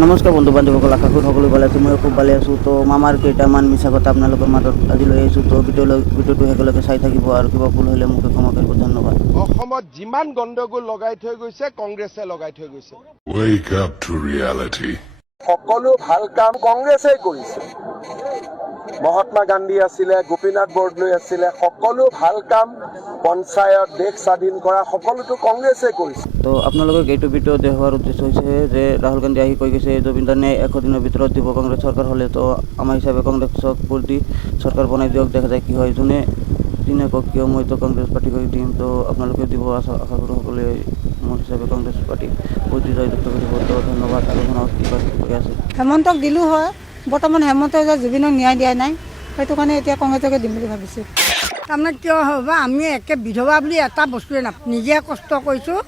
নমস্কাৰ বন্ধু বান্ধৱীসকল, আশা কৰোঁ সকলো ভালে আছে। মই খুব ভালে আছোঁ। তো মামাৰ কেইটামান মিছা কথা আপোনালোকৰ মাজত আজি লৈ আহিছোঁ। তো ভিডিঅ'টো শেষলৈকে চাই থাকিব আৰু কিবা ভুল হ'লে মোক ক্ষমা কৰিব। ধন্যবাদ। অসমত যিমান গণ্ডগোল লগাই থৈ গৈছে কংগ্ৰেছে লগাই থৈ গৈছে। Wake up to reality. সকলো ভাল কাম কংগ্ৰেছে কৰিছে। মহাত্মা গান্ধী আছিলে, গোপীনাথ বৰদলৈ আছিলে, সকলো ভাল কাম পঞ্চায়ত দেশ স্বাধীন কৰা সকলোটো কংগ্ৰেছে কৰিছে। তো আপোনালোকক এইটো ভিডিঅ' দেখুৱাৰ উদ্দেশ্য হৈছে যে ৰাহুল গান্ধী আহি কৈ গৈছে জুবিনদাৰ ন্যায় 100 দিনৰ ভিতৰত দিব কংগ্ৰেছ চৰকাৰ হ'লে। তো আমাৰ হিচাপে কংগ্ৰেছক ভোট দি চৰকাৰ বনাই দিয়ক, দেখা যায় কি হয়। যোনে দিনে কওক কিয় মইতো কংগ্ৰেছ পাৰ্টি কৰি দিম। তো আপোনালোকে দিব, আশা কৰোঁ সকলোৱে মোৰ হিচাপে কংগ্ৰেছ পাৰ্টি ভোট দি জয়যুক্ত কৰিব। তো ধন্যবাদ। আলোচনা কিবা কৈ আছে। হেমন্তক দিলোঁ হয়, বৰ্তমান হেমন্তে যে জুবিনক ন্যায় দিয়া নাই, সেইটো কাৰণে এতিয়া কংগ্ৰেছকে দিম বুলি ভাবিছোঁ। তাৰমানে কিয় হ'ব, আমি একে বিধৱা বুলি এটা বস্তুৱে নাপাওঁ। নিজে কষ্ট কৰিছোঁ,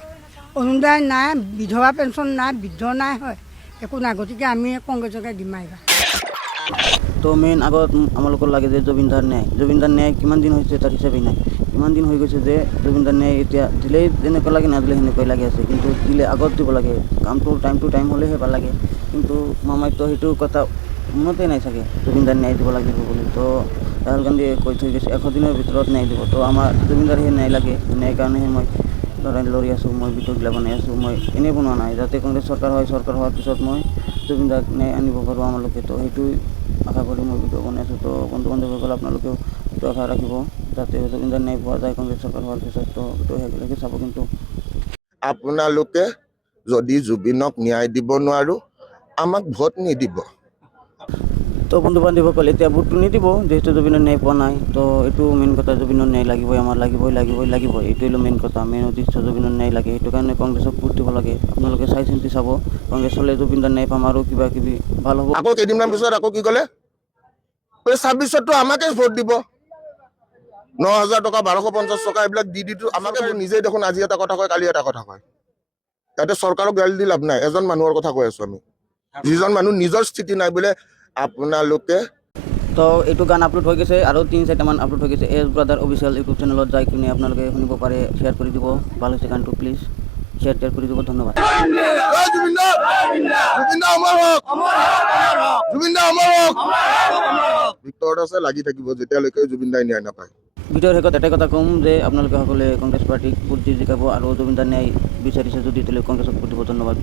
অৰুণোদয় নাই, বিধৱা পেঞ্চন নাই, বৃদ্ধ নাই, হয় একো নাই। গতিকে আমি কংগ্ৰেছকে দিম আহিবা। তো মেইন আগত আমালোকৰ লাগে যে জুবিনদাৰ ন্যায় কিমান দিন হৈছে তাৰ হিচাপেই নাই। ইমান দিন হৈ গৈছে যে জুবিনদাৰ ন্যায় এতিয়া দিলেই যেনেকুৱা লাগে, নাদিলে সেনেকুৱাই লাগি আছে। কিন্তু দিলে আগত দিব লাগে, কামটো টাইম টু টাইম হ'লেহে ভাল লাগে। কিন্তু মামাইতো সেইটো কথা মনতেই নাই চাগে জুবিনদাৰ ন্যায় দিব লাগিব বুলি। তো ৰাহুল গান্ধীয়ে কৈ থৈ গৈছে 100 দিনৰ ভিতৰত ন্যায় দিব। তো আমাৰ জুবিনদাৰহে ন্যায় লাগে, ন্যায় কাৰণেহে মই লৰি আছোঁ। মই ভিডিঅ'গিলা বনাই আছোঁ। মই এনেই বনোৱা নাই যাতে কংগ্ৰেছ চৰকাৰ হয়, চৰকাৰ হোৱাৰ পিছত মই জুবিনদাক ন্যায় আনিব পাৰোঁ আমালোকে। তো সেইটোৱে আশা কৰি মই ভিডিঅ' বনাই আছোঁ। তো বন্ধু বান্ধৱীসকল আপোনালোকেও সেইটো আশা ৰাখিব যাতে জুবিনদাৰ ন্যায় পোৱা যায় কংগ্ৰেছ চৰকাৰ হোৱাৰ পিছত। তো ভিডিঅ' শেষলৈকে চাব। কিন্তু আপোনালোকে যদি জুবিনক ন্যায় দিব নোৱাৰো, আমাক ভোট নিদিব। তো বন্ধু বান্ধৱীসকল এতিয়া ভোটটো নিদিব, যিহেতু জুবিনৰ ন্যায় পোৱা নাই। তো এইটো মেইন কথা, জুবিনৰ ন্যায় লাগিবই, আমাৰ লাগিবই। এইটোৱে মেইন কথা, মেইন উদ্দেশ্য জুবিনৰ ন্যায় লাগে। সেইটো কাৰণে কংগ্ৰেছক ভোট দিব লাগে। আপোনালোকে চাই চিন্তি চাব, কংগ্ৰেছ হ'লে জুবিনদাৰ ন্যায় পাম আৰু কিবা কিবি ভাল হ'ব। আকৌ কেইদিনমান পিছত আকৌ কি ক'লে, 26তো আমাকে ভোট দিব। 9,000 টকা, 1250 টকা এইবিলাক দিটো আমাকে নিজেই দেখোন আজি এটা কথা কয়, কালি এটা কথা কয়। ইয়াতে চৰকাৰক গালি দি লাভ নাই, এজন মানুহৰ কথা কৈ আছো আমি। যিজন মানুহ নিজৰ স্থিতি নাই বোলে আপোনালোকে। তো এইটো গান আপলোড হৈ গৈছে আৰু 3-4টামান আপলোড হৈ গৈছে এজ ব্ৰাদাৰ অফিচিয়েল ইউটিউব চেনেলত যাই কিনে আপোনালোকে শুনিব পাৰে। শ্বেয়াৰ কৰি দিব, ভাল হৈছে গানটো, প্লিজ শ্বেয়াৰ কৰি দিব। ধন্যবাদ। ভিতৰত আছে লাগি থাকিব যেতিয়ালৈকে জুবিনদাই ন্যায় নাপায়। ভিডিঅ'ৰ শেষত এটাই কথা ক'ম যে আপোনালোকে সকলোৱে কংগ্ৰেছ পাৰ্টিক ভোট দি জিকাব আৰু জুবিনদাৰ ন্যায় বিচাৰিছে যদি কংগ্ৰেছক ভোট দিব। ধন্যবাদ।